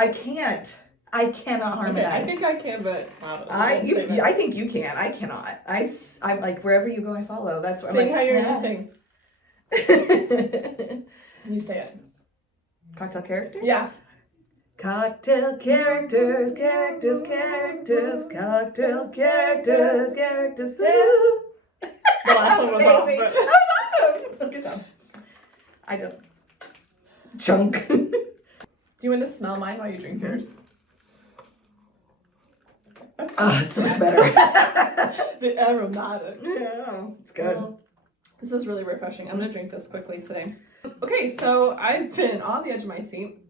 I can't. I cannot harmonize. Okay, I think I can, but I think you can. I cannot. I'm like, wherever you go, I follow. That's what sing I'm like, how you're yeah. gonna sing. You say it. Cocktail characters? Yeah. Cocktail characters, cocktail characters. Woo. The last one was off, but... That was awesome. Good job. I don't. Chunk. Do you want to smell mine while you drink yours? Oh, it's so much better. The aromatics. Yeah, it's good. Well, this is really refreshing. I'm gonna drink this quickly today. Okay, so I've been on the edge of my seat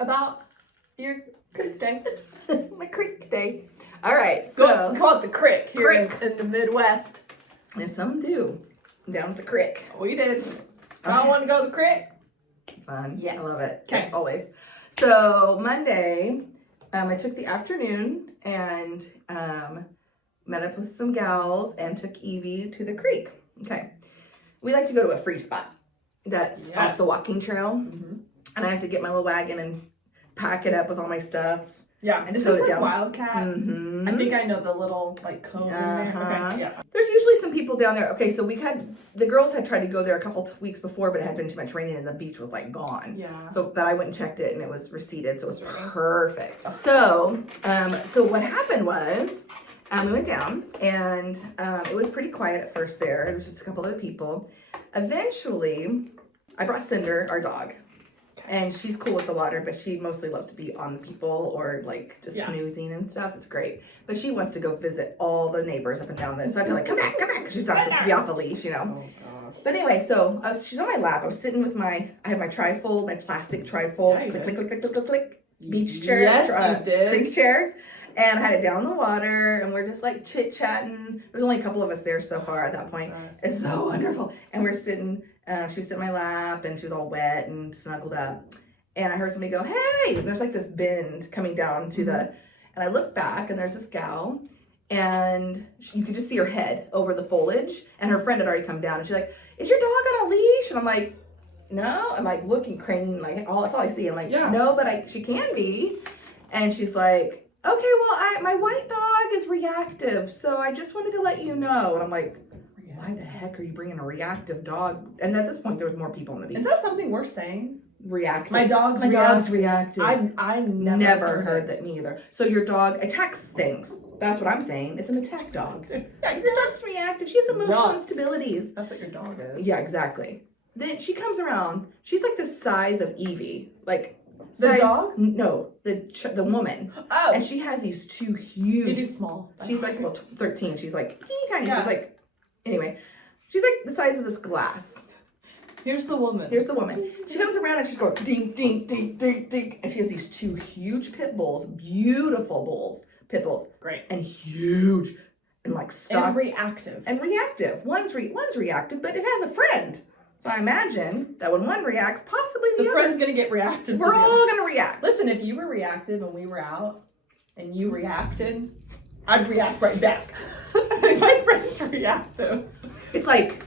about your creek day. My creek day. All right, so call it the crick here in the Midwest. Yeah, some do. Down at the creek. We did. I want to go to the crick. Fun. Yes. I love it. Okay. Yes, always. So Monday, I took the afternoon and met up with some gals and took Evie to the creek. Okay. We like to go to a free spot that's off the walking trail. Mm-hmm. And I have to get my little wagon and pack it up with all my stuff. Yeah. And is tow this it like down. Wildcat? Mm-hmm. I think I know the little like cone in there. Okay. Yeah. There's usually some people down there. Okay, so the girls had tried to go there a couple weeks before, but it had been too much raining and the beach was like gone. Yeah. So, but I went and checked it and it was receded, so it was perfect. So what happened was, we went down and it was pretty quiet at first there. It was just a couple other people. Eventually, I brought Cinder, our dog. And she's cool with the water, but she mostly loves to be on the people or like just snoozing and stuff. It's great. But she wants to go visit all the neighbors up and down there. So I had to like, come back, because she's not supposed to be off a leash, you know. Oh, gosh. But anyway, so she's on my lap. I was sitting with I have my trifold, my plastic trifold, Yeah, click, beach chair. Yes, you did. Creek chair. And I had it down in the water, and we're just like chit-chatting. There's only a couple of us there so far at that point. It's so wonderful. And we're sitting, she was sitting in my lap, and she was all wet and snuggled up. And I heard somebody go, hey! And there's like this bend coming down to and I look back, and there's this gal, and you could just see her head over the foliage, and her friend had already come down, and she's like, is your dog on a leash? And I'm like, no. I'm like looking, craning, like, that's all I see. I'm like, no, but she can be. And she's like, okay, well, my white dog is reactive, so I just wanted to let you know. And I'm like, why the heck are you bringing a reactive dog? And at this point, there was more people on the beach. Is that something we're saying? Reactive. My dog's reactive. I've never heard that me either. So your dog attacks things. That's what I'm saying. It's an attack dog. Yeah, your dog's reactive. She has emotional instabilities. That's what your dog is. Yeah, exactly. Then she comes around. She's like the size of Evie. Like the dog? No, the woman. Oh. And she has these two huge. Maybe small. She's like 13. She's like teeny tiny. Yeah. She's like, anyway, she's like the size of this glass. Here's the woman. She comes around and she's going ding, ding, ding, ding, ding. And she has these two huge pit bulls, beautiful pit bulls. Great. And huge and like stock. And reactive. One's reactive, but it has a friend. So I imagine that when one reacts, possibly the other. friend's going to get reactive. We're all going to react. Listen, if you were reactive and we were out and you reacted, I'd react right back. If my friend's reactive. It's like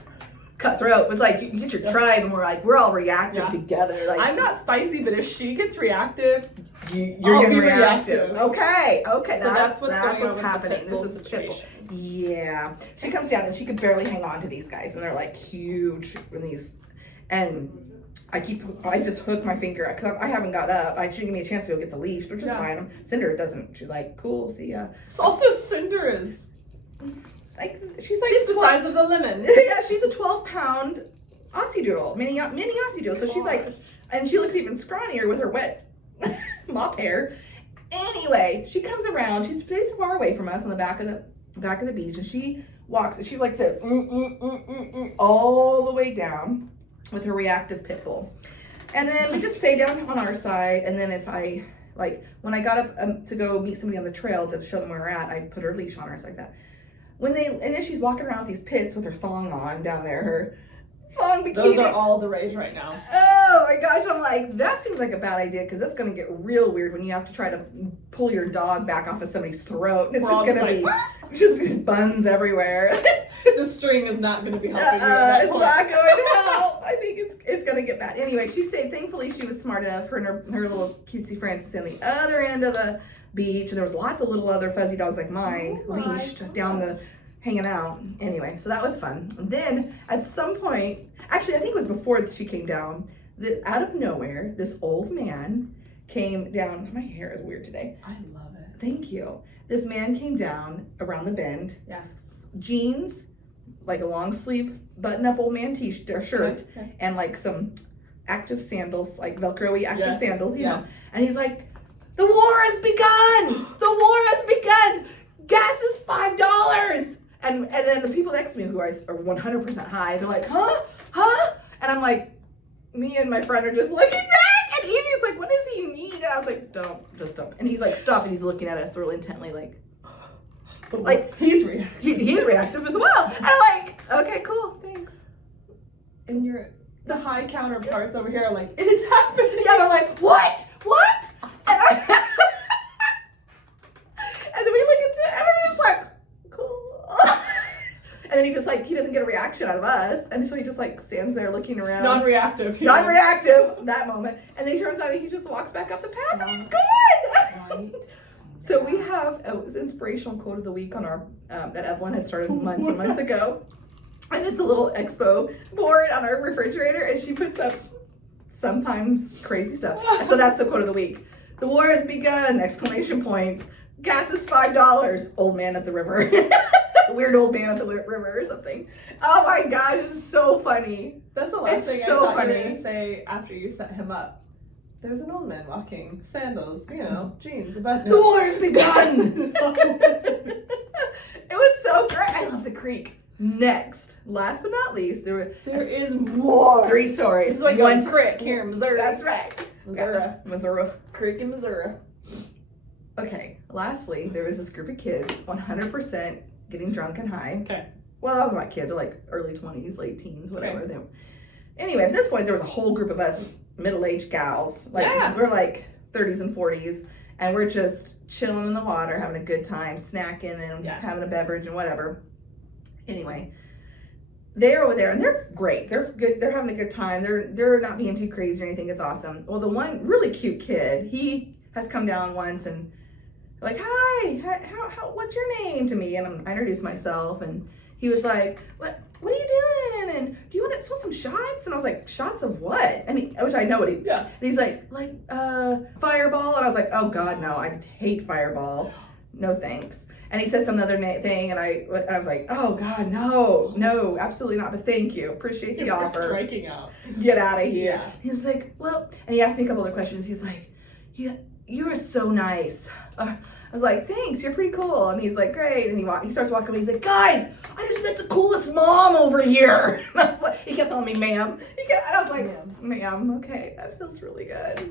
cutthroat. It's like you get your tribe and we're all reactive together. Like, I'm not spicy, but if she gets reactive, you're getting reactive. Okay. So that's what's happening. This is the pitbull. Yeah. She comes down and she could barely hang on to these guys, and they're like huge and I just hook my finger up because I haven't got up. She didn't give me a chance to go get the leash, which is fine. Cinder doesn't. She's like, cool, see ya. So also Cinder is like she's the size of the lemon. Yeah, she's a 12-pound Aussie Doodle, mini Aussie Doodle. So she's like, and she looks even scrawnier with her wet mop hair. Anyway, she comes around. She's facing far away from us on the back of the beach, and she walks. And she's like all the way down with her reactive pit bull. And then we just stay down on our side. And then if when I got up to go meet somebody on the trail to show them where we're at, I put her leash on her, like that. And then she's walking around with these pits with her thong on down there, her thong bikini. Those are all the rage right now. Oh my gosh, I'm like, that seems like a bad idea because that's going to get real weird when you have to try to pull your dog back off of somebody's throat. And it's just going to be just buns everywhere. The string is not going to be helping you at that it's point. not going to help. I think it's gonna get bad. Anyway, she stayed. Thankfully, she was smart enough. Her and her little cutesy friends to stay on the other end of the beach, and there was lots of little other fuzzy dogs like mine leashed down the, hanging out. Anyway, so that was fun. And then at some point, actually, I think it was before she came down. Out of nowhere, this old man came down. My hair is weird today. I love it. Thank you. This man came down around the bend. Yeah. Jeans, like a long sleeve button-up old man shirt, Okay. and like some active sandals, like Velcro-y active sandals, you know. And he's like, "The war has begun! The war has begun! Gas is $5!" And then the people next to me who are 100% high, they're like, "Huh? Huh?" And I'm like, me and my friend are just looking back, and Evie's like, "What does he mean?" And I was like, just don't. And he's like, "Stop," and he's looking at us really intently, like he's he's reactive as well. And I'm like, "Okay, cool, thanks." And the high counterparts over here are like, "It's happening." Yeah, they're like, "What? What?" And then we look at them, and we're just like, "Cool." And then he doesn't get a reaction out of us, and so he just like stands there looking around. Non-reactive that moment. And then he turns out and he just walks back up the path and he's gone. So we have an inspirational quote of the week on our that Evelyn had started months and months ago. And it's a little expo board on our refrigerator, and she puts up sometimes crazy stuff. So that's the quote of the week. "The war has begun!" Exclamation points. "Gas is $5. Old man at the river." Weird old man at the river or something. Oh my gosh, it's so funny. That's the last It's thing so I thought you were funny. gonna say after you set him up. There's an old man walking, sandals, jeans, a button. The war has begun! It was so great. I love the creek. Next, last but not least, there is more. 3 stories. This is like one creek here in Missouri. That's right. Missouri. Creek in Missouri. Okay, lastly, there was this group of kids, 100% getting drunk and high. Okay. Well, I don't know about kids, they're like early 20s, late teens, whatever. Okay. Anyway, at this point, there was a whole group of us middle-aged gals. We're like 30s and 40s, and we're just chilling in the water, having a good time, snacking and having a beverage and whatever. Anyway, they're over there, and they're great. They're good. They're having a good time. They're not being too crazy or anything. It's awesome. Well, the one really cute kid, he has come down once and like, "Hi, how what's your name?" to me, and I introduced myself, and he was like, What are you doing? And do you want some shots?" And I was like, "Shots of what?" And which I know what he. Yeah. And he's like Fireball, and I was like, "Oh God, no! I hate Fireball. No thanks." And he said some other thing, and I was like, "Oh God, no, absolutely not. But thank you, appreciate the offer. Striking out. Get out of here." Yeah. He's like, "Well," and he asked me a couple other questions. He's like, "You are so nice." I was like, "Thanks, you're pretty cool." And he's like, "Great." And he starts walking away. He's like, "Guys, I just met the coolest mom over here." And I was like, he kept calling me ma'am. And I was like, ma'am, okay, that feels really good.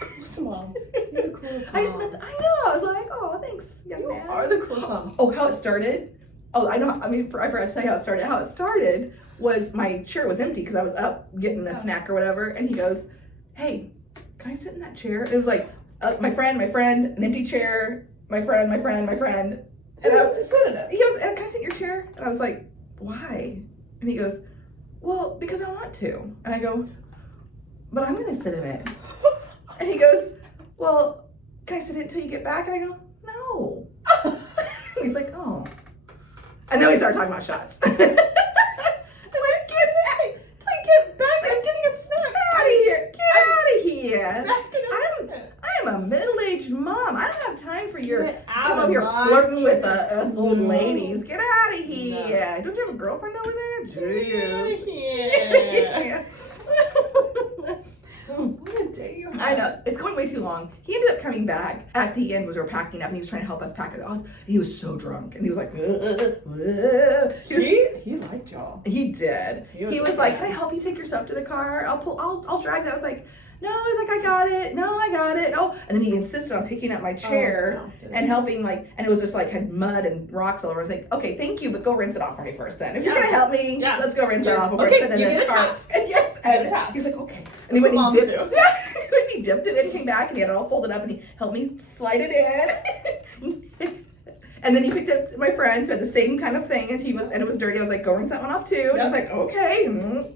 Coolest mom. You're the coolest mom. I know. I was like, "Oh, thanks, young man." You are the coolest mom. Oh, how it started? Oh, I know. I forgot to tell you how it started. How it started was my chair was empty because I was up getting a snack or whatever. And he goes, "Hey, can I sit in that chair?" And it was like, my friend, an empty chair, my friend. And I was just sitting in it. He goes, "Can I sit in your chair?" And I was like, "Why?" And he goes, "Well, because I want to." And I go, "But I'm going to sit in it." And he goes, "Well, can I sit in it until you get back?" And I go, "No." He's like, "Oh." And then we started talking about shots. I'm like, get back. I'm getting a snack. Get out of here. Get out of here. I'm a middle-aged mom. I don't have time for your come up here flirting with us old ladies. Get out of here. No. Don't you have a girlfriend over there? Get out of here. What a day you have. I know. It's going way too long. He ended up coming back at the end as we were packing up, and he was trying to help us pack it. He was so drunk, and he was like, He liked y'all. He did. He was like, "Can I help you take your stuff to the car? I'll drive that." I was like, "No," he's like, "I got it. No, I got it." Oh, and then he insisted on picking up my chair and helping, and it was just like had mud and rocks all over. I was like, "Okay, thank you, but go rinse it off for me first then. If you're gonna help me, let's go rinse it off." Okay, you get a task. And yes, and he's like, "Okay." And he went and dipped it. He dipped it in, came back, and he had it all folded up, and he helped me slide it in. And And then he picked up my friends who had the same kind of thing, and it was dirty. I was like, go rinse that one off too. And I was like, okay,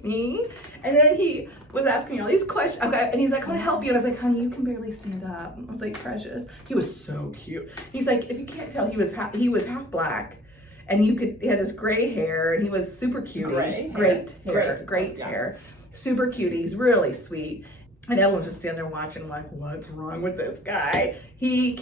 me. And then he was asking me all these questions. Okay, and he's like, I want to help you. And I was like, honey, you can barely stand up. I was like, precious. He was so cute. He's like, if you can't tell, he was half black. And he had this gray hair, and he was super cute. Great hair. Super cute. He's really sweet. And Ellen was just standing there watching, like, what's wrong with this guy? We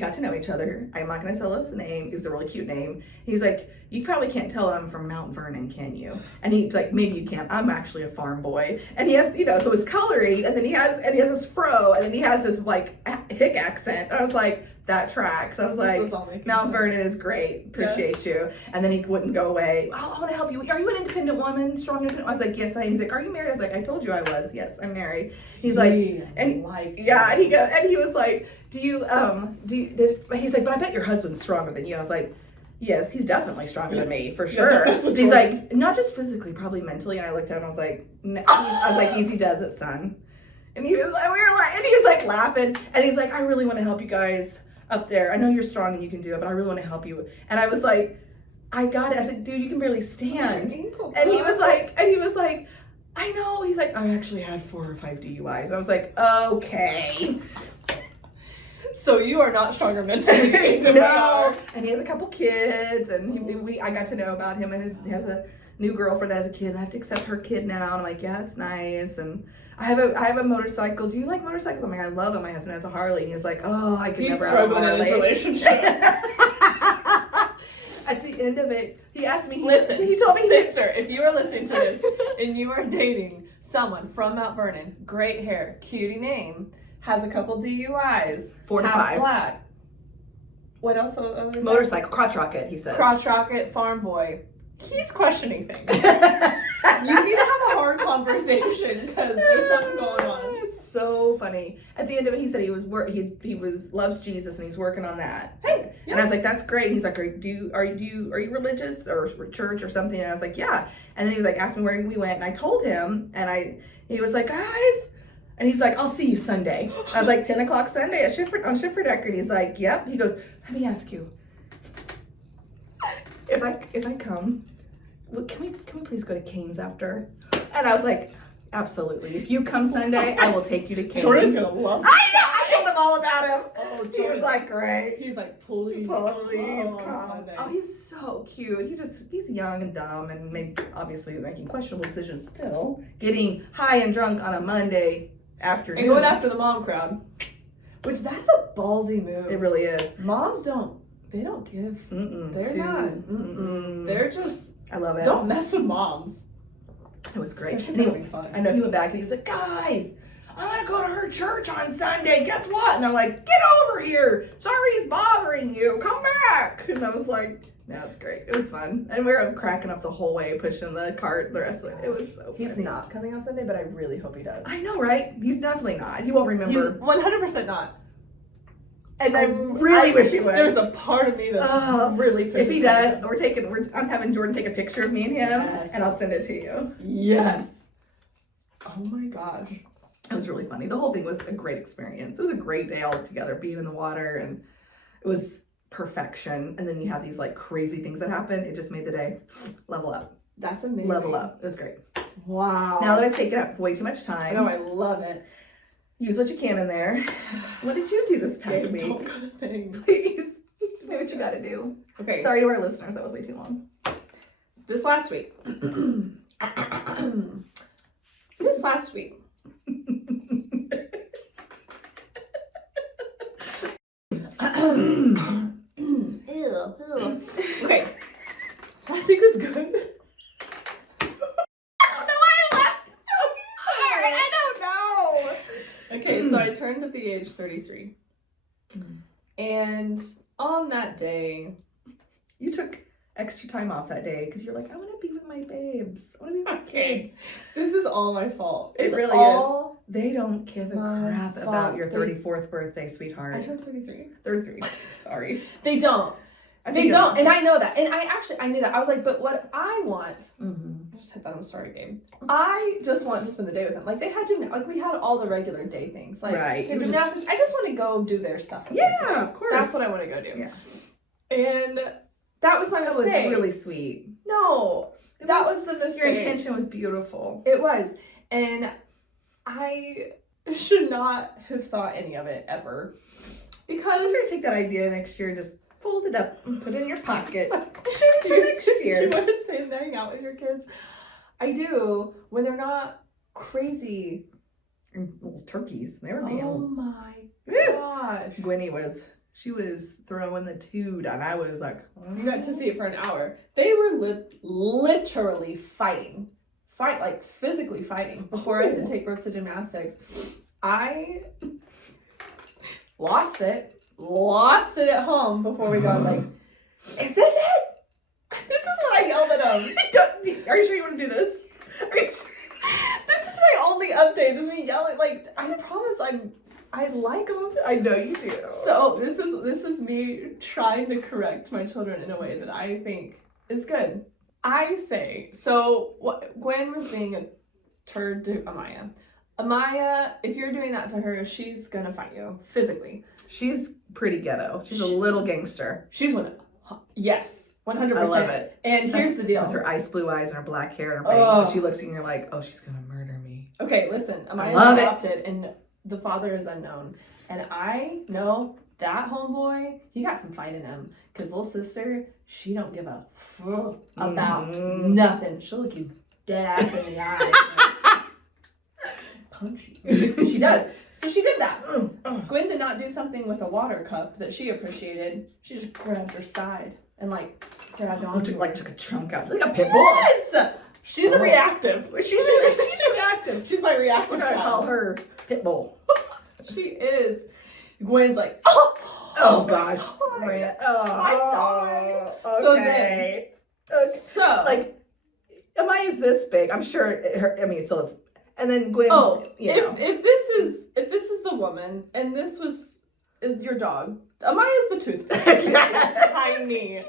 got to know each other. I'm not going to tell his name. It was a really cute name. He's like, you probably can't tell I'm from Mount Vernon, can you? And he's like, maybe you can't. I'm actually a farm boy. And he has, so it's coloring, and then he has this fro, and then he has this, like, hick accent. And I was like, that tracks. I was like, Mount Vernon is great. Appreciate you. And then he wouldn't go away. Oh, I want to help you. Are you an independent woman? Strong independent? I was like, yes, I am. He's like, are you married? I was like, I told you I was. Yes, I'm married. He's like, and he was like, he's like, but I bet your husband's stronger than you. I was like, yes, he's definitely stronger than me, for sure. He's like, not just physically, probably mentally. And I looked at him, I was like, no. I was like, easy does it, son. And he was like laughing. And he's like, I really want to help you guys up there. I know you're strong and you can do it, but I really want to help you. And I was like, I got it. I said, dude, you can barely stand. And he was like, I know. He's like, I actually had 4 or 5 DUIs. I was like, okay. So you are not stronger mentally. No. And he has a couple kids, and I got to know about him, and he has a new girlfriend that has a kid, and I have to accept her kid now. And I'm like, yeah, that's nice. And I have a motorcycle. Do you like motorcycles? I'm like, I love it. My husband has a Harley, and he's like, oh, I could never have a Harley. He's struggling in his relationship. At the end of it, he asked me. Listen, he told me, sister, if you are listening to this and you are dating someone from Mount Vernon, great hair, cutie name, has a couple DUIs, 4 to 5, black. What else? Motorcycle, crotch rocket. He said. Crotch rocket, farm boy. He's questioning things. You need to have a hard conversation because there's something going on. It's so funny. At the end of it, he said he loves Jesus and he's working on that. Hey, yes. And I was like, that's great. And he's like, are you religious or church or something? And I was like, yeah. And then he was like, asked me where we went, and I told him, and he was like, guys. And he's like, I'll see you Sunday. I was like, 10 o'clock Sunday on Schiffer Decker. And he's like, yep. He goes, let me ask you, if I come, can we please go to Cane's after? And I was like, absolutely. If you come Sunday, I will take you to Cane's. Jordan's gonna love it. I know. I told him all about him. Oh, he was like, great. He's like, please come. Oh, he's so cute. He's young and dumb and obviously making questionable decisions still. Getting high and drunk on a Monday afternoon. And going after the mom crowd. Which, that's a ballsy move. It really is. Moms they don't give. They're not. They're just. I love it. Don't mess with moms. It was great. Especially fun. I know he went back and he was like, guys, I'm going to go to her church on Sunday. Guess what? And they're like, get over here. Sorry he's bothering you. Come back. And I was like, no, it's great. It was fun. And we were cracking up the whole way, pushing the cart, the rest of it. It was so funny. He's not coming on Sunday, but I really hope he does. I know, right? He's definitely not. He won't remember. He's 100% not. And I really wish he would. There's a part of me that's really pushing. If he does, I'm having Jordan take a picture of me and him, and I'll send it to you. Yes. Oh my gosh. It was really funny. The whole thing was a great experience. It was a great day all together, being in the water, and it was perfection. And then you had these like crazy things that happened. It just made the day level up. That's amazing. Level up. It was great. Wow. Now that I've taken up way too much time. No, I love it. Use what you can in there. What did you do this past week? Don't go to things. Please. Just do what you gotta do. Okay. Sorry to our listeners. That was way too long. This last week. Okay. This last week was good. Okay, so I turned at the age 33. And on that day... You took extra time off that day because you're like, I want to be with my babes. I want to be with my kids. This is all my fault. It really is. They don't give a crap about your 34th birthday, sweetheart. I turned 33. 33. Sorry. They don't. They don't. And I know that. And I knew that. I was like, but what I want... I just hit that. I'm sorry, Gabe. I just want to spend the day with them. Like, they had to... Like, we had all the regular day things. Like, right. I just want to go do their stuff. Yeah, of course. That's what I want to go do. Yeah. And that was my mistake. That was really sweet. No, that was the mistake. Your intention was beautiful. It was. And I should not have thought any of it ever. Because... I'm going to take that idea next year and just fold it up and put it in your pocket. Until next year. You want to stay and hang out with your kids? I do, when they're not crazy. And those turkeys, they were being... Oh my gosh. Gwenny she was throwing the toot, and I was like... You got to see it for an hour. They were literally fighting. Like physically fighting. Before I had to take Brooks to gymnastics. I lost it at home before we go. I was like, is this it? This is what I yelled at him. Are you sure you want to do this? This is my only update. This is me yelling. Like, I promise I like them. I know you do. So this is me trying to correct my children in a way that I think is good. I say, so Gwen was being a turd to Amaya. Amaya, if you're doing that to her, she's gonna fight you physically. She's pretty ghetto. She's a little gangster. She's yes, 100%. I love it. And here's the deal. With her ice blue eyes and her black hair and her bangs, and she looks at you and you're like, oh, she's gonna murder me. Okay, listen, Amaya's adopted and the father is unknown. And I know that homeboy, he got some fight in him. Because little sister, she don't give a fuck about nothing. She'll look you dead ass in the eye. Punch you. She does. So she did that. Gwen did not do something with a water cup that she appreciated. She just grabbed her side and grabbed on. Took a chunk out. Like a pit bull. Yes! She's a reactive. She's reactive. She's my reactive We're gonna child. call her pit bull. She is. Gwen's like, oh gosh. I'm sorry. Okay. So Amaya's this big. I'm sure it still is. And then Gwen's, if this is the woman and this is your dog, Amaya's the toothpick. Tiny.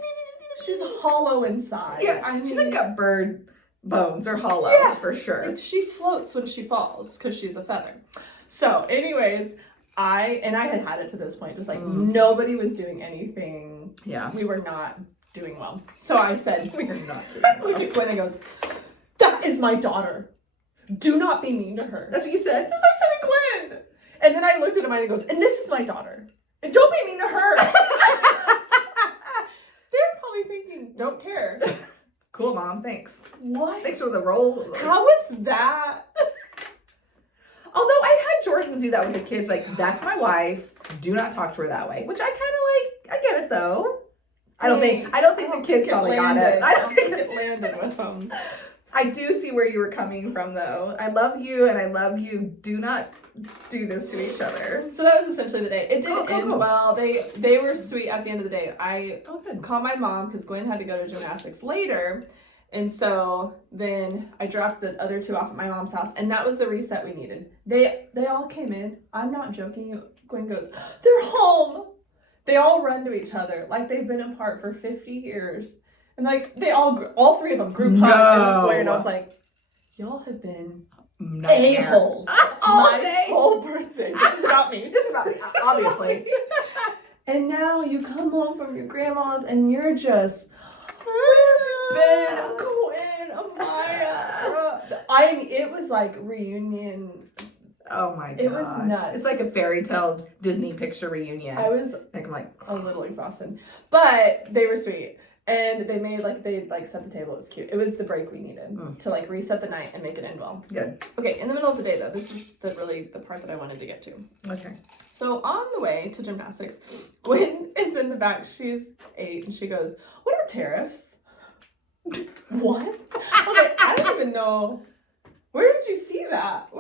She's hollow inside. Yeah, she's got bird bones or hollow for sure. She floats when she falls because she's a feather. So, anyways, I had it to this point. Just nobody was doing anything. Yeah, we were not doing well. So I said, we are not doing well. Look at Gwen and goes, that is my daughter. Do not be mean to her. That's what you said? That's what I said to Gwen. And then I looked at him and he goes, and this is my daughter. And don't be mean to her. They're probably thinking, don't care. Cool, Mom. Thanks. What? Thanks for the role. How is that? Although I had Jordan do that with the kids, that's my wife. Do not talk to her that way. Which I kind of I get it though. I don't think the kids probably got it. I don't think it landed with them. I do see where you were coming from though. I love you and I love you. Do not do this to each other. So that was essentially the day. It didn't end well. They were sweet at the end of the day. I called my mom because Gwen had to go to gymnastics later. And so then I dropped the other two off at my mom's house, and that was the reset we needed. They all came in. I'm not joking. Gwen goes, they're home. They all run to each other like they've been apart for 50 years. And they all three of them group hugged. And I was like, y'all have been a-holes all day. Whole birthday. This is about me. This is about me, obviously. And now you come home from your grandma's and you're just... Gwen, Amaya. It was like reunion. Oh my gosh. It was nuts. It's like a fairy tale Disney picture reunion. I was a little exhausted. But they were sweet. And they made they set the table. It was cute. It was the break we needed to reset the night and make it end well. Good. Okay, in the middle of the day though, this is the part that I wanted to get to. Okay. So on the way to gymnastics, Gwen is in the back. She's 8 and she goes, "What are tariffs?" What? I was like, I don't even know. Where did you see that? Who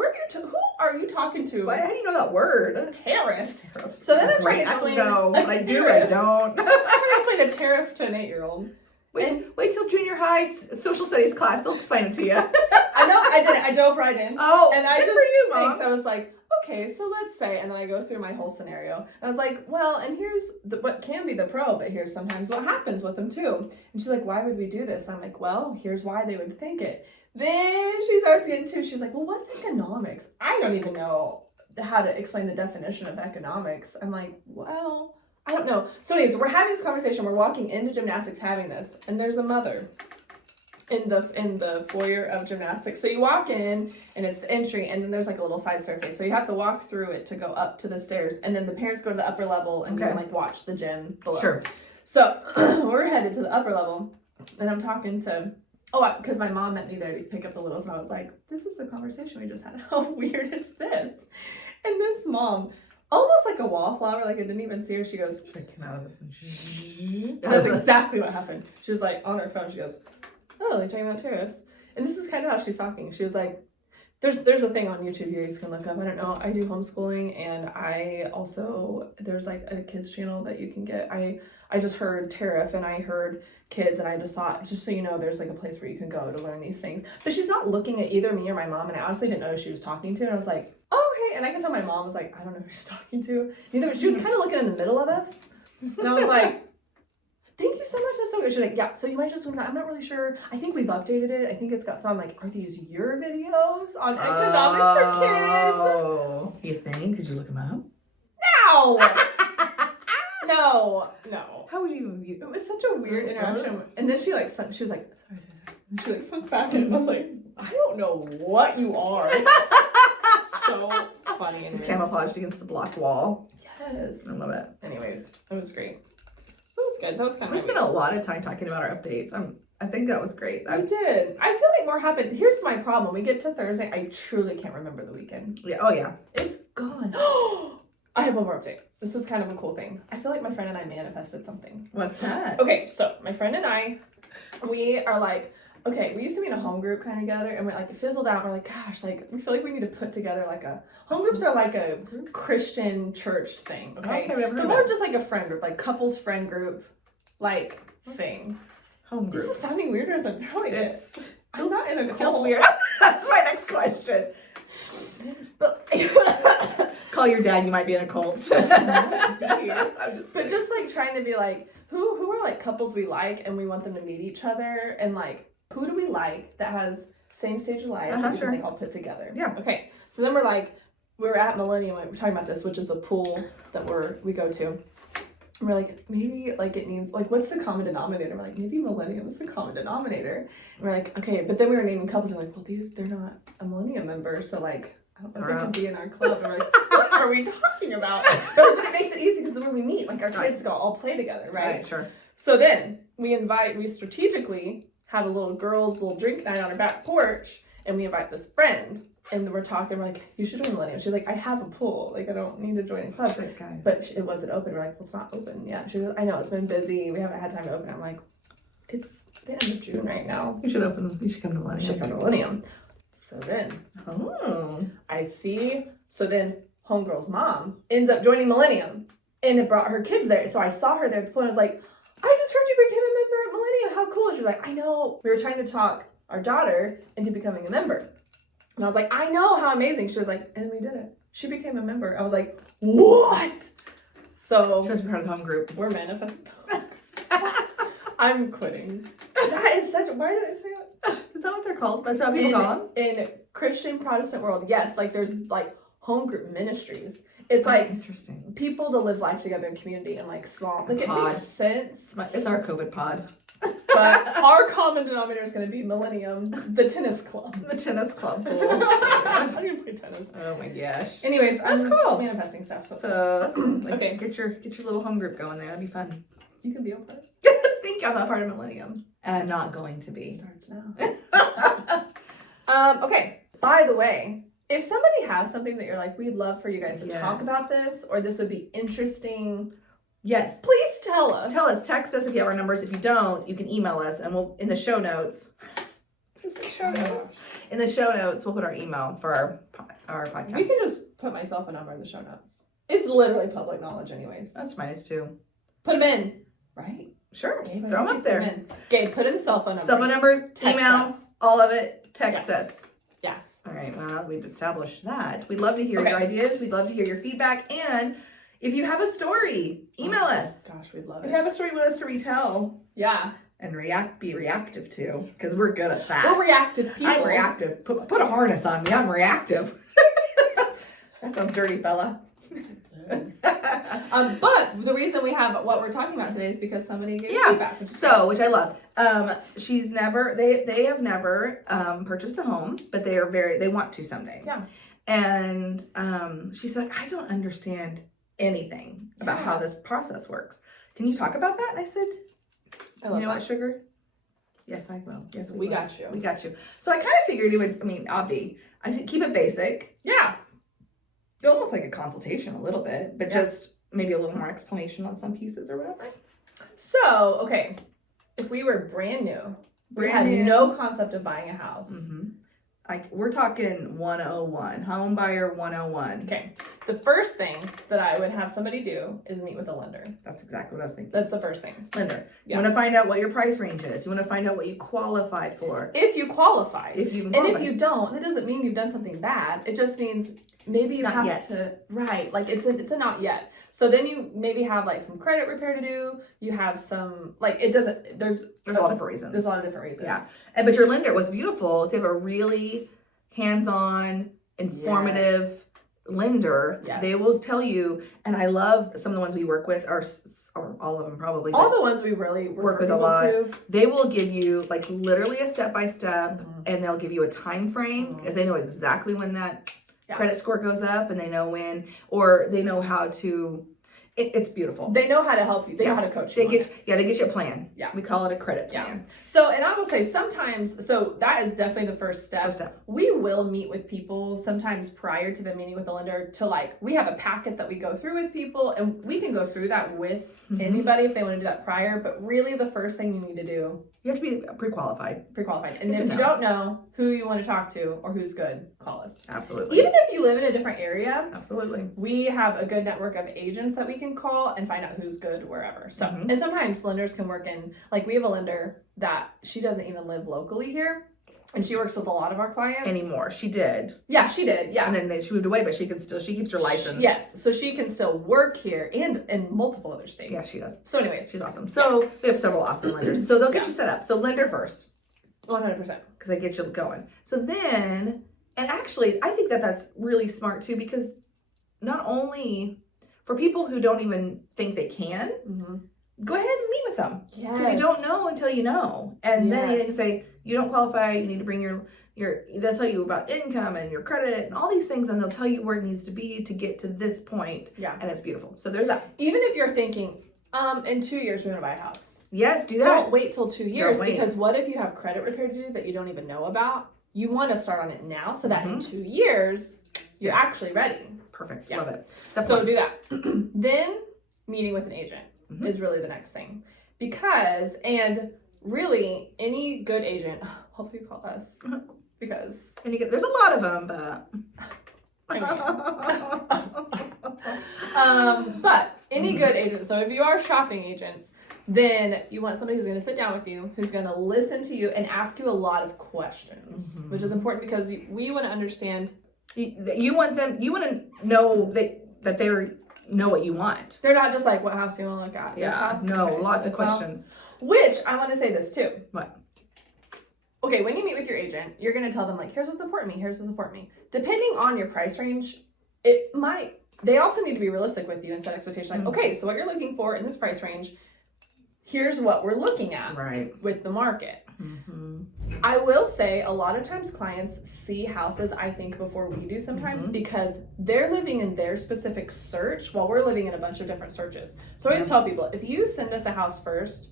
are you talking to? How do you know that word? Tariffs. So then I'm trying to explain. I don't know. When I do, I don't. I'm trying to explain a tariff to an 8-year-old. Wait till junior high social studies class. They'll explain it to you. I know. I did it. I dove right in. Oh, and I good for you, Mom. Thanks. I was like, okay, so let's say, and then I go through my whole scenario. And I was like, well, and here's what can be the pro, but here's sometimes what happens with them too. And she's like, why would we do this? I'm like, well, here's why they would think it. Then she starts getting to, she's like, well, what's economics? I don't even know how to explain the definition of economics. I'm like, well, I don't know. So anyways, we're having this conversation. We're walking into gymnastics having this, and there's a mother in the foyer of gymnastics. So you walk in, and it's the entry, and then there's like a little side staircase. So you have to walk through it to go up to the stairs, and then the parents go to the upper level, and you can like watch the gym below. Sure. So we're headed to the upper level, and I'm talking to because my mom met me there to pick up the littles, and I was like, this is the conversation we just had. How weird is this? And this mom, almost like a wallflower, like I didn't even see her, she goes, It came out of the... That's exactly what happened. She was like, on her phone, she goes, oh, they're talking about tariffs. And this is kind of how she's talking. She was like, there's a thing on YouTube you guys can look up. I don't know. I do homeschooling, and I also, there's like a kids channel that you can get. I just heard tariff, and I heard kids, and I just thought, just so you know, there's like a place where you can go to learn these things. But she's not looking at either me or my mom, and I honestly didn't know who she was talking to. And I was like, oh, hey. And I can tell my mom was like, I don't know who she's talking to. Neither. She was kind of looking in the middle of us. And I was like, thank you so much. That's so good. She's like, yeah, so you might just want to, I'm not really sure. I think we've updated it. I think it's got some, like, are these your videos on economics for kids? Oh, you think? Did you look them up? No. How would you? It was such a weird interaction. And then she like, she was like, sorry. And she like sunk back in, and I was like, I don't know what you are. So funny. Just camouflaged against the block wall. Yes. I love it. Anyways, it was great. So it was good. That was kind of. We spent a lot of time talking about our updates. I think that was great. We did. I feel like more happened. Here's my problem. We get to Thursday. I truly can't remember the weekend. Yeah. Oh yeah. It's gone. I have one more update. This is kind of a cool thing. I feel like my friend and I manifested something. What's that? Okay, so my friend and I, we are like, okay, we used to be in a home group kind of together, and we're like, it fizzled out. We're like, gosh, like, we feel like we need to put together like a, home groups are like a Christian church thing, okay? But more just like a friend group, like couples friend group, like, thing. Home group. This is sounding weird as I'm telling it. I'm not in a It feels weird. That's my next question. Call your dad, you might be in a cult. But just like trying to be like, who are like couples we like and we want them to meet each other, and like, who do we like that has same stage of life that we can like all put together? Yeah. Okay. So then we're at Millennium, we're talking about this, which is a pool that we go to. And we're like, maybe like it needs, like, what's the common denominator? We're like, maybe Millennium is the common denominator. And we're like, okay, but then we were naming couples, and we're like, well, they're not a Millennium member, so like, I don't know if they can be in our club. And we're like, what are we talking about? But it makes it easy because then when we meet, like, our kids go all play together, right? Right, sure. So then we strategically have a little drink night on our back porch, and we invite this friend, and we're talking, we're like, you should join Millennium. She's like, I have a pool, like, I don't need to join a club. But it wasn't open. We're like, well, it's not open yet. She goes, I know, it's been busy, we haven't had time to open. I'm like, it's the end of June right now. You should come to Millennium. So then, I see, so then homegirl's mom ends up joining Millennium, and it brought her kids there. So I saw her there at the pool, and I was like, I just heard you became a member at Millennium. How cool. And she was like, I know. We were trying to talk our daughter into becoming a member. And I was like, I know, how amazing. She was like, and we did it. She became a member. I was like, what? So she was part of the home group. We're manifesting. I'm quitting. That is why did I say that? Is that what they're called? That's how people call them? In Christian Protestant world, yes. Like, there's like home group ministries. It's like interesting. People to live life together in community and like small. Like, it makes sense. It's our COVID pod. But our common denominator is going to be Millennium, the tennis club. The tennis club. I'm going to play tennis. Oh my gosh. Anyways, that's cool. Manifesting stuff. So that's cool. Like, okay. Get your little home group going there. That'd be fun. You can be a part. Think I'm not part of Millennium, and I'm not going to be. Starts now. Okay. By the way, if somebody has something that you're like, we'd love for you guys to talk about this, or this would be interesting, yes, please tell us. Text us if you have our numbers. If you don't, you can email us, and we'll in the show notes. In the show notes, we'll put our email for our podcast. You can just put my cell phone number in the show notes. It's literally public knowledge, anyways. That's minus 2. Put them in, right? Sure. Gabe, throw them up there. Gabe, put in the cell phone numbers. Cell phone numbers, emails, all of it. Text us. Yes. All right. Well, now that we've established that, we'd love to hear your ideas. We'd love to hear your feedback. And if you have a story, email us. Gosh, we'd love it. If you have a story you want us to retell. Yeah. And be reactive to, because we're good at that. We're reactive people. I'm reactive. Put a harness on me. I'm reactive. That sounds dirty, fella. But the reason we have what we're talking about today is because somebody gave feedback. Which I love. They have never purchased a home, but they want to someday. Yeah. And she's like, I don't understand anything about how this process works. Can you talk about that? And I said, you know what, sugar? Yes, I will. Yes, we will. Got you. We got you. So I kind of figured it would, Obvi, I said, keep it basic. Yeah. Almost like a consultation a little bit, but just maybe a little more explanation on some pieces or whatever. So, okay, if we were brand new, we had no concept of buying a house. We're talking 101, home buyer 101. Okay. The first thing that I would have somebody do is meet with a lender. That's exactly what I was thinking. That's the first thing. Lender. You want to find out what your price range is. You want to find out what you qualified for. If you qualified. If you And if you don't, that doesn't mean you've done something bad. It just means maybe you have to, right, like it's a not yet. So then you maybe have like some credit repair to do. You have some, like there's a lot of different reasons. There's a lot of different reasons. Yeah. But your lender was beautiful. So you have a really hands-on, informative lender. Yes. They will tell you, and I love some of the ones we work with, or all of them probably. All the ones we really work with a lot. They will give you like literally a step-by-step, and they'll give you a time frame because they know exactly when that credit score goes up, and they know when, or they know how to. It's beautiful. They know how to help you. They know how to coach you. They get you a plan. Yeah. We call it a credit plan. Yeah. So, and I will say sometimes, so that is definitely the first step. We will meet with people sometimes prior to the meeting with the lender to we have a packet that we go through with people, and we can go through that with anybody if they want to do that prior. But really the first thing you need to do, you have to be pre-qualified. And if you don't know who you want to talk to or who's good, call us. Absolutely. Even if you live in a different area. Absolutely. We have a good network of agents that we can call and find out who's good wherever. So, and sometimes lenders can work in, we have a lender that she doesn't even live locally here, and she works with a lot of our clients. Anymore. She did. Yeah, she did. Yeah. And then she moved away, but she keeps her license. Yes. So she can still work here and in multiple other states. Yeah, she does. So anyways. She's awesome. So we have several awesome lenders. So they'll get you set up. So lender first. 100%. Because they get you going. So then, and actually, I think that's really smart too, because not only for people who don't even think they can, go ahead and meet with them. Because you don't know until you know. And then you can say, you don't qualify, you need to bring your they'll tell you about income and your credit and all these things, and they'll tell you where it needs to be to get to this point. Yeah. And it's beautiful. So there's that. Even if you're thinking, in 2 years we're gonna buy a house. Yes, do that. Don't wait till 2 years, because what if you have credit repair to do that you don't even know about? You want to start on it now so that in 2 years you're actually ready. Perfect. Love it. So do that. Then meeting with an agent is really the next thing. Because, and really any good agent, hopefully you call us, because there's a lot of them, but but any good agent, so if you are shopping agents, then you want somebody who's going to sit down with you, who's going to listen to you and ask you a lot of questions, which is important because we want to understand. You want to know that they know what you want. They're not just like, what house do you want to look at? Yeah, this house? No, okay, lots of questions. Which, I want to say this too. What? Okay, when you meet with your agent, you're going to tell them here's what's important to me, here's what's important to me. Depending on your price range, they also need to be realistic with you and set expectations. Okay, so what you're looking for in this price range, here's what we're looking at with the market. I will say a lot of times clients see houses, I think, before we do sometimes because they're living in their specific search while we're living in a bunch of different searches. So I always tell people, if you send us a house first,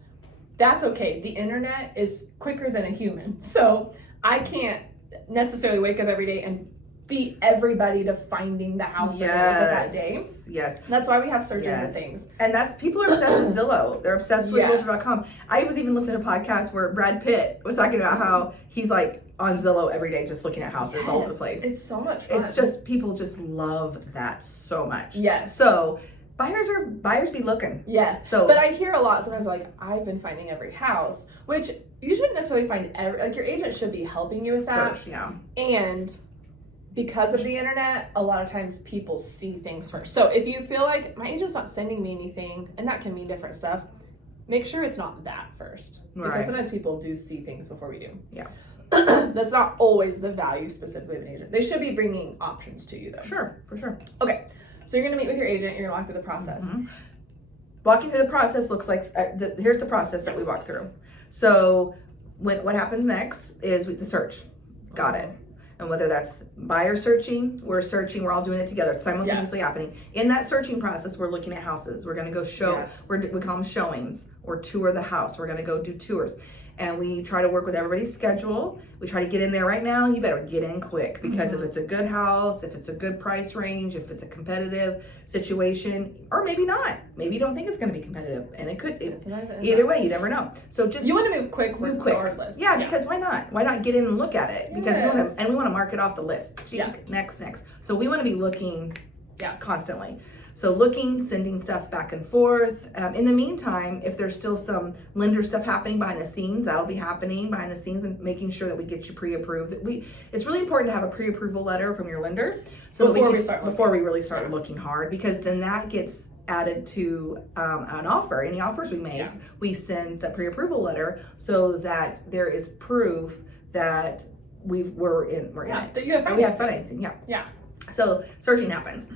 that's okay. The internet is quicker than a human. So I can't necessarily wake up every day and beat everybody to finding the house that they look at that day. Yes. That's why we have searches and things. And people are obsessed with Zillow. They're obsessed with Realtor.com. I was even listening to a podcast where Brad Pitt was talking about how he's on Zillow every day just looking at houses all over the place. It's so much fun. It's just, people just love that so much. Yes. So buyers be looking. Yes. But I hear a lot sometimes I've been finding every house, which you shouldn't necessarily find your agent should be helping you with that. Search, yeah. And because of the internet, a lot of times people see things first. So if you feel like my agent's not sending me anything, and that can mean different stuff, make sure it's not that first. Because sometimes people do see things before we do. Yeah. That's not always the value specifically of an agent. They should be bringing options to you though. Sure, for sure. Okay. So you're going to meet with your agent, you're going to walk through the process. Mm-hmm. Walking through the process looks like, here's the process that we walk through. So what happens next is the search. Got it. And whether that's buyer searching, we're all doing it together. It's simultaneously happening. In that searching process, we're looking at houses. We're going to go show, we call them showings, or tour the house. We're going to go do tours. And we try to work with everybody's schedule. We try to get in there right now. You better get in quick, because if it's a good house, if it's a good price range, if it's a competitive situation, or maybe not. Maybe you don't think it's going to be competitive, and it could. Either way, you never know. So just you want to move quick regardless. Yeah, because why not? Why not get in and look at it? Because we want to mark it off the list. Next. So we want to be looking constantly. So looking, sending stuff back and forth. In the meantime, if there's still some lender stuff happening behind the scenes, that'll be happening behind the scenes, and making sure that we get you pre-approved. It's really important to have a pre-approval letter from your lender before we really start looking hard, because then that gets added to an offer. Any offers we make, we send the pre-approval letter so that there is proof that we're in it. That you have financing. We have financing. Yeah. So searching happens.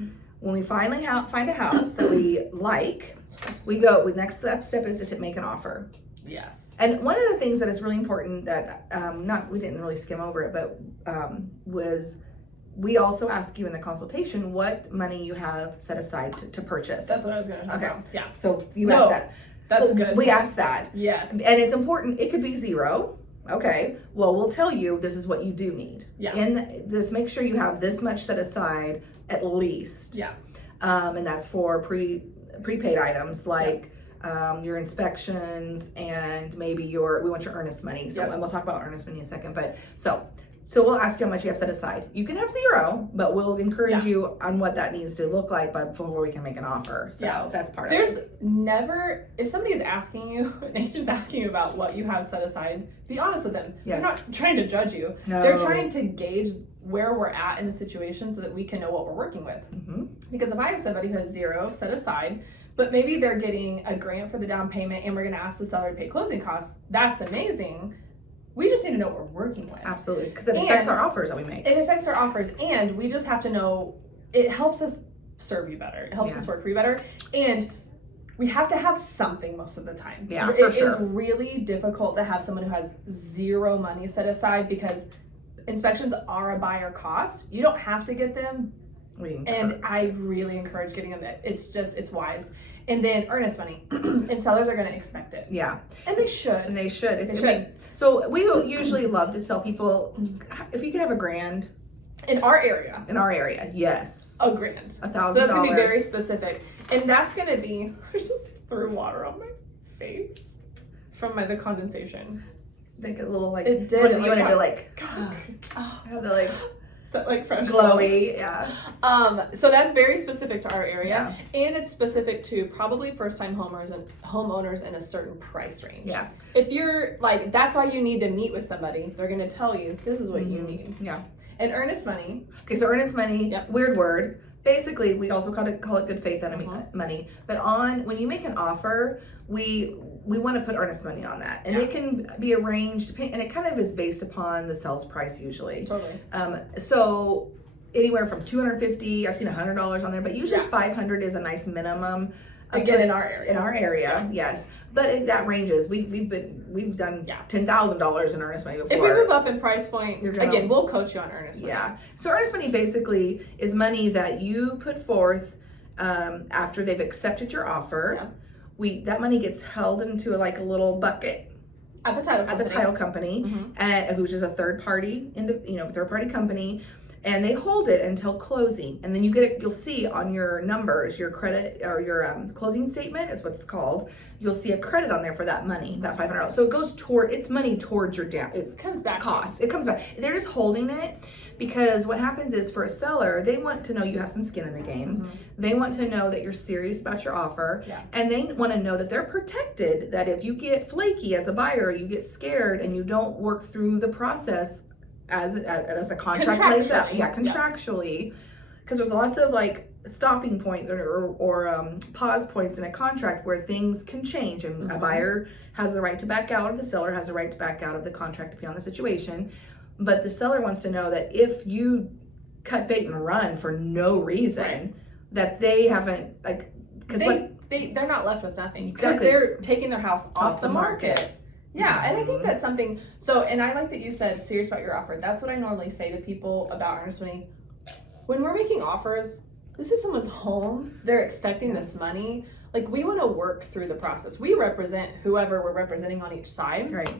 When we finally find a house that we like, we go. The next step is to make an offer. Yes. And one of the things that is really important that we didn't really skim over it, but was we also ask you in the consultation what money you have set aside to purchase. That's what I was going to talk about. Yeah. So you asked that. That's good. We asked that. Yes. And it's important. It could be zero. Okay. Well, we'll tell you this is what you do need. Yeah. And this, make sure you have this much set aside at least. Yeah. And that's for prepaid items like your inspections, and maybe we want your earnest money. So and we'll talk about earnest money in a second. But so we'll ask you how much you have set aside. You can have zero, but we'll encourage you on what that needs to look like before we can make an offer. So that's part of it. There's never, if somebody is asking you, an agent's asking you about what you have set aside, be honest with them. Yes. They're not trying to judge you. No. They're trying to gauge where we're at in the situation so that we can know what we're working with. Because if I have somebody who has zero set aside, but maybe they're getting a grant for the down payment and we're going to ask the seller to pay closing costs, that's amazing. We just need to know what we're working with. Absolutely, because it affects our offers that we make. It affects our offers, and we just have to know, it helps us serve you better. It helps us work for you better, and we have to have something most of the time. Yeah, It is really difficult to have someone who has zero money set aside, because inspections are a buyer cost. You don't have to get them, and I really encourage getting them. It's wise. And then earnest money, and sellers are going to expect it. Yeah, and they should. They should. So we usually love to tell people, if you could have $1,000 in our area. Yes. $1,000. $1,000. So that's gonna be very specific, and that's gonna be. I just threw water on my face from the condensation. Make it a little like. It did. You wanted to like. Have the that fresh glowy. Yeah. So that's very specific to our area, and it's specific to probably first-time homeowners in a certain price range. Yeah. If you're that's why you need to meet with somebody. They're gonna tell you this is what you need. Yeah. And earnest money. Okay, so earnest money, weird word. Basically, we also call it good faith money. But when you make an offer, we want to put earnest money on that, and it can be arranged, and it kind of is based upon the sales price usually. Totally. So anywhere from $250, I've seen $100 on there, but usually $500 is a nice minimum. Again, in our area, yes, but that ranges. We've done $10,000 in earnest money before. If we move up in price point, again, we'll coach you on earnest money. Yeah. So earnest money basically is money that you put forth after they've accepted your offer. Yeah. That money gets held into a little bucket at the title company, which is a third party company. And they hold it until closing, and then you'll see on your numbers, your credit or your closing statement is what it's called. You'll see a credit on there for that money, that $500. So it goes it's money towards your it comes back cost. It comes back. They're just holding it because what happens is, for a seller, they want to know you have some skin in the game. They want to know that you're serious about your offer, and they want to know that they're protected. That if you get flaky as a buyer, you get scared, and you don't work through the process as a contract lays out, contractually, because there's lots of stopping points or pause points in a contract where things can change, and a buyer has the right to back out, or the seller has the right to back out of the contract depending on the situation. But the seller wants to know that if you cut bait and run for no reason, that they haven't, like, because they're not left with nothing because Exactly. they're taking their house off the market. Yeah, and I think that's something. So, and I like that you said serious about your offer. That's what I normally say to people about earnest money. When we're making offers, this is someone's home. They're expecting this money. Like, we want to work through the process. We represent whoever we're representing on each side. Right.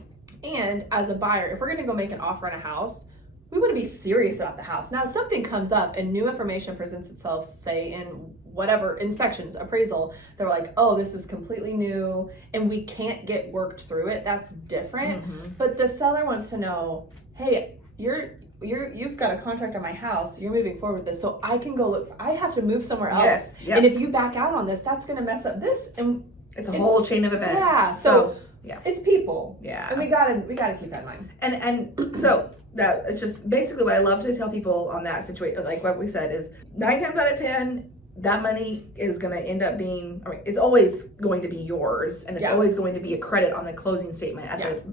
And as a buyer, if we're going to go make an offer on a house, we want to be serious about the house. Now, if something comes up and new information presents itself, say in whatever inspections, appraisal, they're like, oh, this is completely new and we can't get worked through it. That's different. But the seller wants to know, hey, you've got a contract on my house. You're moving forward with this, so I can go look. I have to move somewhere else. Yes. Yep. And if you back out on this, that's going to mess up this. And it's a whole chain of events. Yeah. So yeah, it's people. Yeah. And we gotta keep that in mind. And so that it's just basically what I love to tell people on that situation. Like what we said is 9 times out of 10, that money is going to end up being, it's always going to be yours, and it's always going to be a credit on the closing statement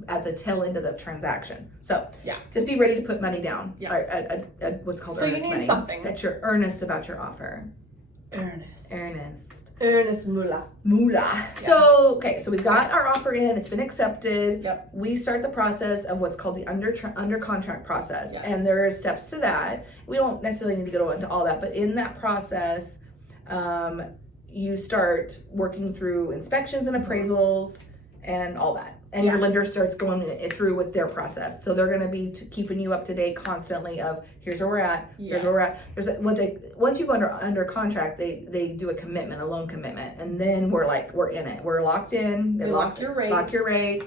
at the tail end of the transaction. So just be ready to put money down. Yes. At what's called so earnest you need money. something That you're earnest about your offer. Earnest moolah. Yeah. So, okay, so we've got our offer in, it's been accepted. Yep. We start the process of what's called the under contract process. Yes. And there are steps to that. We don't necessarily need to go into all that, but in that process, you start working through inspections and appraisals and all that. And your lender starts going through with their process. So they're going to be keeping you up to date constantly of here's where we're at, here's where we're at. Once you go under contract, they do a commitment, a loan commitment. And then we're in it. We're locked in. They lock your rate. Lock your rate.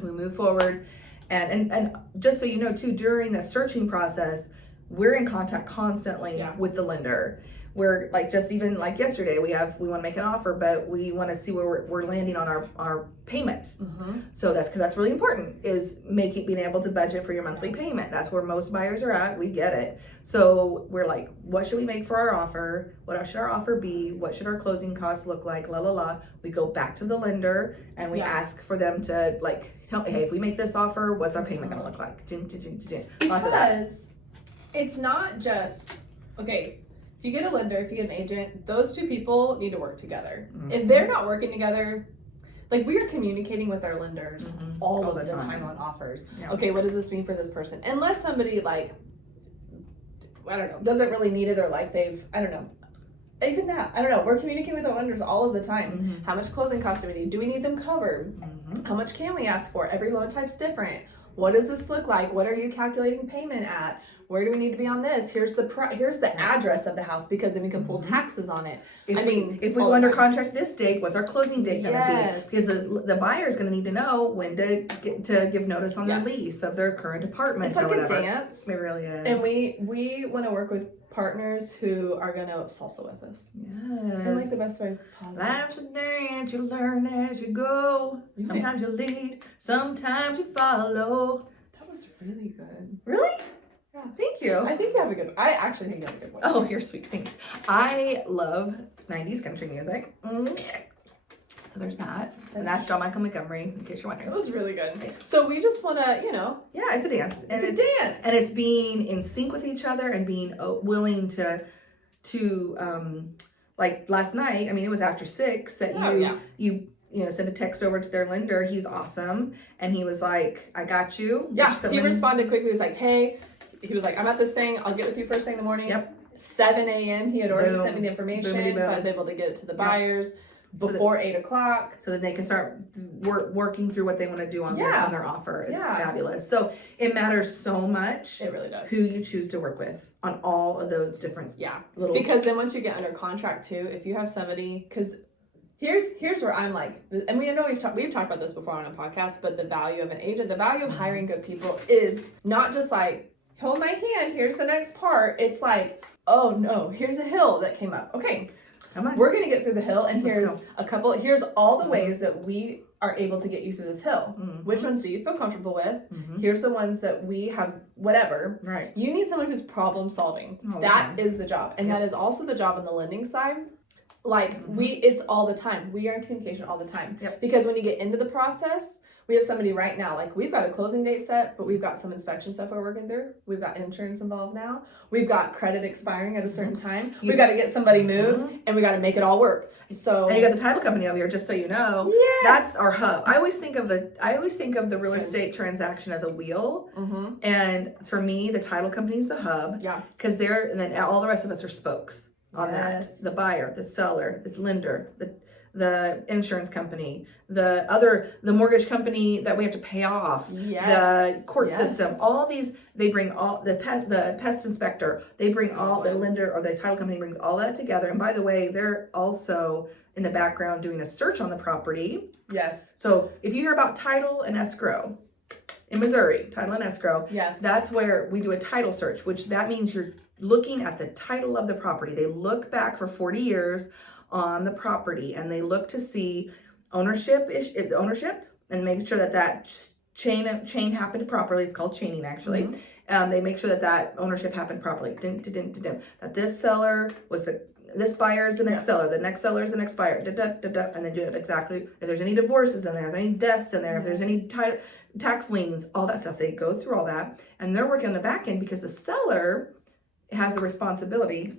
We move forward. And just so you know too, during the searching process, we're in contact constantly with the lender. We're like, just even like yesterday, we want to make an offer, but we want to see where we're landing on our payment. So that's really important, is being able to budget for your monthly payment. That's where most buyers are at. We get it. So we're like, what should we make for our offer? What should our offer be? What should our closing costs look like? We go back to the lender and we ask for them to tell me, hey, if we make this offer, what's our payment going to look like? Because it's not just, okay, if you get a lender, if you get an agent, those two people need to work together. If they're not working together, like, we are communicating with our lenders all of the time on offers. Okay, what does this mean for this person? Unless somebody doesn't really need it, or even that, we're communicating with our lenders all of the time. How much closing cost do we need? Do we need them covered? How much can we ask for? Every loan type's different. What does this look like? What are you calculating payment at? Where do we need to be on this? Here's the address of the house, because then we can pull taxes on it. If we go under contract this date, what's our closing date going to be? Because the buyer is going to need to know when to give notice on their lease of their current apartments. It's like or whatever. a dance. It really is. And we want to work with partners who are going to salsa with us. Yes. And the best way possible. Life's a dance, you learn as you go. Sometimes you lead, sometimes you follow. That was really good. Really? Yeah. Thank you. I actually think you have a good voice. Oh, you're sweet. Thanks. I love 90s country music. So there's that. And that's John Michael Montgomery, in case you're wondering. That was really good. Thanks. So we just want to, Yeah, it's a dance. It's a dance. And it's being in sync with each other and being willing to like last night, it was after 6 that you send a text over to their lender. He's awesome. And he was like, I got you. Yeah, he responded quickly. He was like, hey, I'm at this thing. I'll get with you first thing in the morning. Yep. 7 a.m. He had already sent me the information. So I was able to get it to the buyers before 8 o'clock. So that they can start working through what they want to do on their offer. It's fabulous. So it matters so much. It really does. Who you choose to work with on all of those different because then once you get under contract too, if you have somebody, because here's where I'm like, and we know we've talked about this before on a podcast, but the value of an agent, the value of hiring good people is not just like, hold my hand, here's the next part. It's like, oh no, here's a hill that came up. Okay, come on, we're gonna get through the hill, and here's all the ways that we are able to get you through this hill. Which ones do you feel comfortable with? Here's the ones that we have, whatever. Right. You need someone who's problem solving. That is the job. And that is also the job on the lending side. Like it's all the time. We are in communication all the time. Yep. Because when you get into the process, we have somebody right now, like we've got a closing date set, but we've got some inspection stuff we're working through. We've got insurance involved now. We've got credit expiring at a certain time. We've got to get somebody moved and we got to make it all work. So and you got the title company over here, just so you know. Yes. That's our hub. I always think of the real estate transaction as a wheel. And for me, the title company is the hub. Yeah. Because and then all the rest of us are spokes on that. The buyer, the seller, the lender, the insurance company, the mortgage company that we have to pay off, the court system, all these, they bring all the pest inspector, they bring all the lender or the title company brings all that together. And by the way, they're also in the background doing a search on the property. Yes. So if you hear about title and escrow in Missouri, title and escrow, that's where we do a title search, which that means you're looking at the title of the property. They look back for 40 years on the property and they look to see ownership and make sure that chain happened properly. It's called chaining actually. They make sure that ownership happened properly. That this seller was this buyer is the next seller, the next seller is the next buyer, and then do it exactly. If there's any divorces in there, if there's any deaths in there, if there's any tax liens, all that stuff, they go through all that, and they're working on the back end because the seller has the responsibility,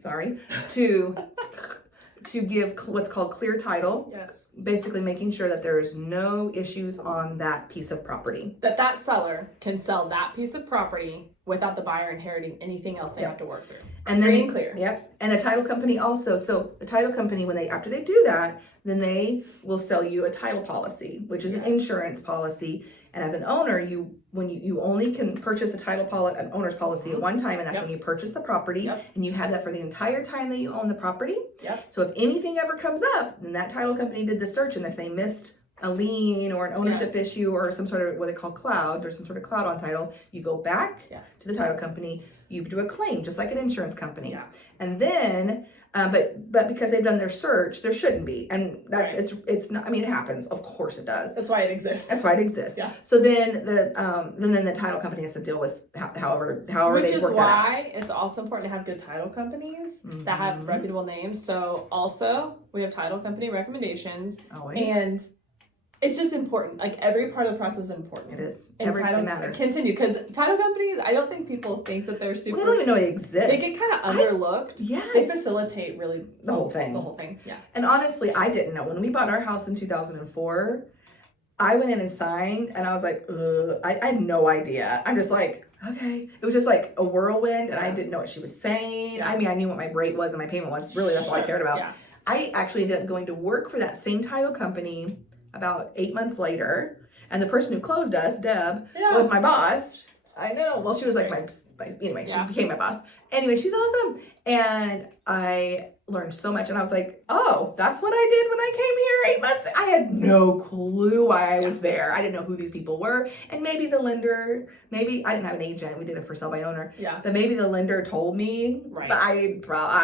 to give what's called clear title. Yes. Basically making sure that there's no issues on that piece of property. That seller can sell that piece of property without the buyer inheriting anything else they have to work through. And then clear. Yep. And the title company also. So the title company, after they do that, then they will sell you a title policy, which is an insurance policy. And as an owner, you only can purchase an owner's policy at one time, and that's when you purchase the property, and you have that for the entire time that you own the property. So if anything ever comes up, then that title company did the search, and if they missed a lien or an ownership issue or some sort of what they call cloud or some sort of cloud on title, you go back to the title company, you do a claim just like an insurance company, and then. But because they've done their search, there shouldn't be, and that's it's not. I mean, it happens. Of course, it does. That's why it exists. Yeah. So then the title company has to deal with however Which they work that out. Which is why it's also important to have good title companies that have reputable names. So also we have title company recommendations. Always. And it's just important. Like every part of the process is important. It is. And Everything matters. Continue, because title companies, I don't think people think that they're super. They don't even know they exist. They get kind of underlooked. They facilitate really the whole thing. The whole thing. Yeah. And honestly, I didn't know when we bought our house in 2004. I went in and signed, and I was like, ugh. I had no idea. I'm just like, okay. It was just like a whirlwind, and I didn't know what she was saying. I mean, I knew what my rate was and my payment was. Really, that's all I cared about. I actually ended up going to work for that same title company about 8 months later, and the person who closed us, Deb, was my boss. I know. Well, she was like my anyway, she became my boss. Anyway, she's awesome. And I learned so much, and I was like, oh, that's what I did when I came here 8 months. I had no clue why I was there. I didn't know who these people were. And maybe the lender, I didn't have an agent. We did it for sell by owner. But maybe the lender told me. But I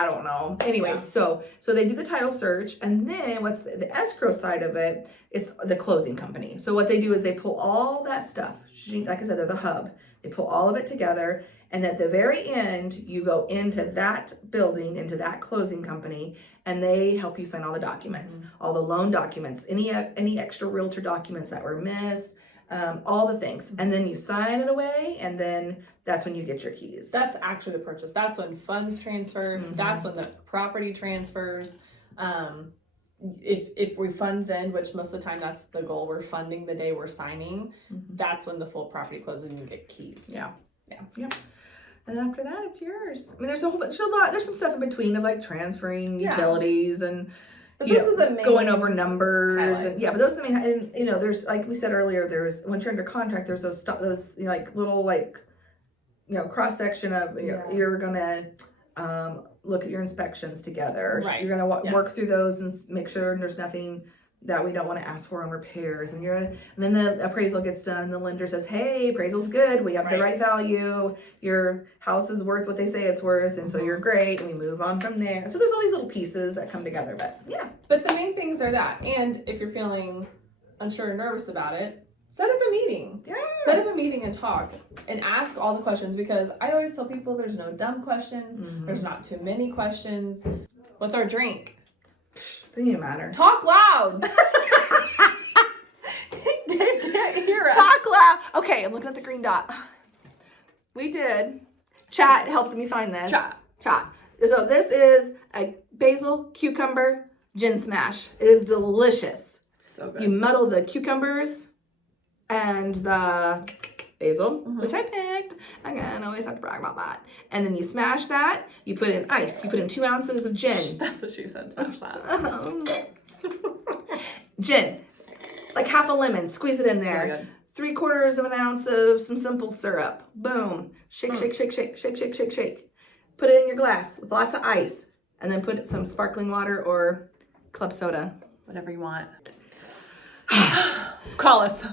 don't know. Anyway, so they do the title search, and then what's the escrow side of it, it's the closing company. So what they do is they pull all that stuff. Like I said, they're the hub. They pull all of it together. And at the very end, you go into that building, into that closing company, and they help you sign all the documents, all the loan documents, any extra realtor documents that were missed, all the things. And then you sign it away, and then that's when you get your keys. That's actually the purchase. That's when funds transfer. That's when the property transfers. If we fund then, which most of the time that's the goal, we're funding the day we're signing, that's when the full property closes and you get keys. Yeah. And after that, it's yours. I mean, there's a lot. There's some stuff in between of like transferring utilities and those are the main going over numbers highlights. But those are the main. And there's, like we said earlier, there's once you're under contract, there's those like little cross section of you're gonna look at your inspections together. You're gonna work through those and make sure there's nothing that we don't want to ask for on repairs, and then the appraisal gets done, and the lender says, hey, appraisal's good, we have the right value, your house is worth what they say it's worth, and so you're great, and we move on from there. So there's all these little pieces that come together, but the main things are that, and if you're feeling unsure or nervous about it, set up a meeting. Set up a meeting and talk and ask all the questions, because I always tell people there's no dumb questions, there's not too many questions. What's our drink? Doesn't even matter. Talk loud. They can't hear us. Talk loud. Okay, I'm looking at the green dot. We did. Chat helped me find this. Chat. So this is a basil cucumber gin smash. It is delicious. So good. You muddle the cucumbers and the basil, which I picked. Again, I always have to brag about that. And then you smash that. You put in ice. You put in 2 ounces of gin. That's what she said. Smash that. Gin. Like half a lemon. Squeeze it in there. 3/4 of an ounce of some simple syrup. Boom. Shake, shake, shake, shake, shake, shake, shake, shake. Put it in your glass with lots of ice. And then put some sparkling water or club soda. Whatever you want. Call us.